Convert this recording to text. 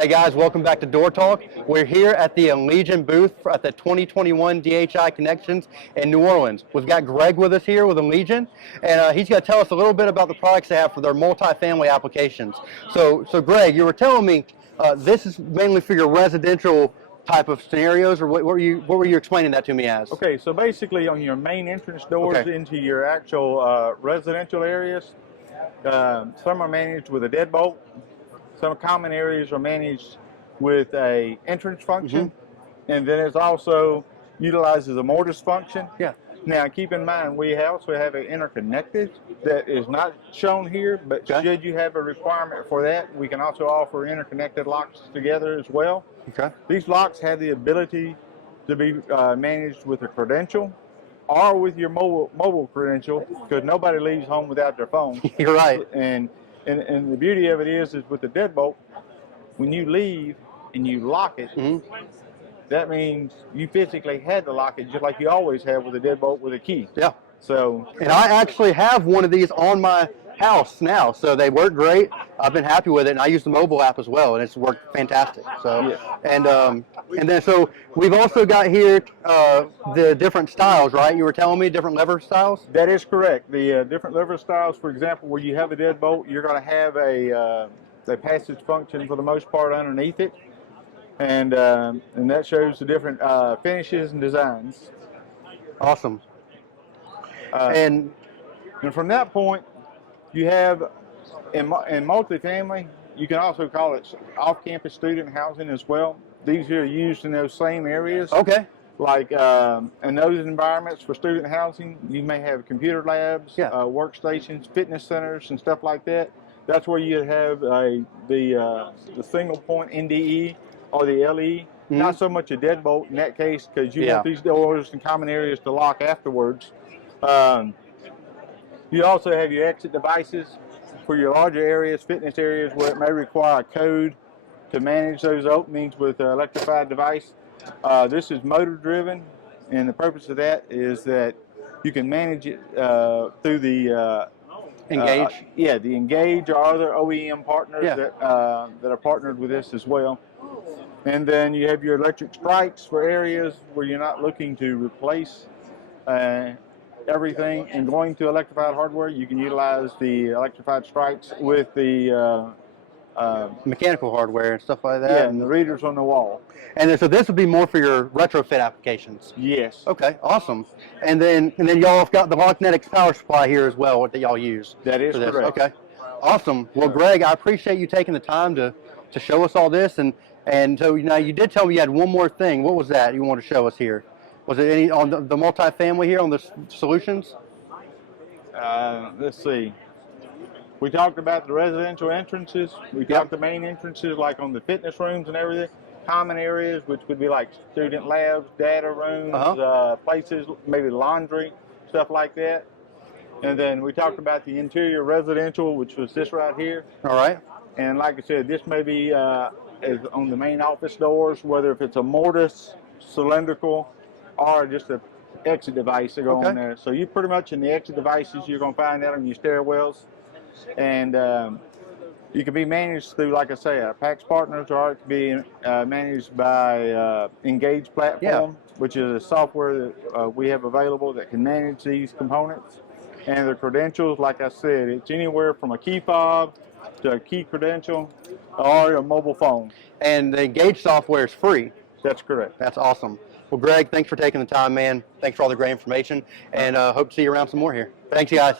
Hey guys, welcome back to Door Talk. We're here at the Allegion booth at the 2021 DHI ConNextions in New Orleans. We've got Greg with us here with Allegion, and he's going to tell us a little bit about the products they have for their multifamily applications. So Greg, you were telling me this is mainly for your residential type of scenarios, or what were you explaining that to me as? Okay, so basically on your main entrance doors into your actual residential areas, some are managed with a deadbolt. Some common areas are managed with a entrance function, and then it also utilizes a mortise function. Yeah. Now, keep in mind, we also have an interconnected that is not shown here, but should you have a requirement for that, we can also offer interconnected locks together as well. Okay. These locks have the ability to be managed with a credential or with your mobile credential, because nobody leaves home without their phone. You're right. And the beauty of it is with the deadbolt, when you leave and you lock it, that means you physically had to lock it just like you always have with a deadbolt with a key. Yeah. So. And I actually have one of these on my house now, so they work great. I've been happy with it, and I use the mobile app as well, and it's worked fantastic. So, yeah. And then so we've also got here the different styles, right? You were telling me different lever styles. That is correct. The different lever styles, for example, where you have a deadbolt, you're going to have a passage function for the most part underneath it, and that shows the different finishes and designs. Awesome. And from that point, you have, in multifamily, you can also call it off-campus student housing as well. These are used in those same areas. Okay. Like in those environments for student housing, you may have computer labs, workstations, fitness centers, and stuff like that. That's where you have the single point NDE or the LE. Not so much a deadbolt in that case, because you want these doors and common areas to lock afterwards. You also have your exit devices for your larger areas, fitness areas, where it may require a code to manage those openings with an electrified device. This is motor driven, and the purpose of that is that you can manage it through the Engage. The Engage or other OEM partners that are partnered with this as well. And then you have your electric strikes for areas where you're not looking to replace everything and going to electrified hardware. You can utilize the electrified strikes with the mechanical hardware and stuff like that. Yeah, and the readers on the wall. And then, so this would be more for your retrofit applications. Yes. Okay, awesome. And then y'all have got the Locknetics power supply here as well, what that y'all use. That is correct. Okay, awesome. Well, Greg, I appreciate you taking the time to show us all this. And so now you did tell me you had one more thing. What was that you want to show us here? Was it any on the multifamily here on the solutions? Let's see. We talked about the residential entrances. We talked the main entrances, like on the fitness rooms and everything. Common areas, which would be like student labs, data rooms, places, maybe laundry, stuff like that. And then we talked about the interior residential, which was this right here. All right. And like I said, this may be is on the main office doors, whether if it's a mortise, cylindrical, or just a exit device to go on there. So you pretty much in the exit devices, you're going to find that on your stairwells. And you can be managed through, like I say, PAX partners, or it can be managed by Engage platform, which is a software that we have available that can manage these components. And the credentials, like I said, it's anywhere from a key fob to a key credential or a mobile phone. And the Engage software is free. That's correct. That's awesome. Well, Greg, thanks for taking the time, man. Thanks for all the great information, and hope to see you around some more here. Thanks, guys.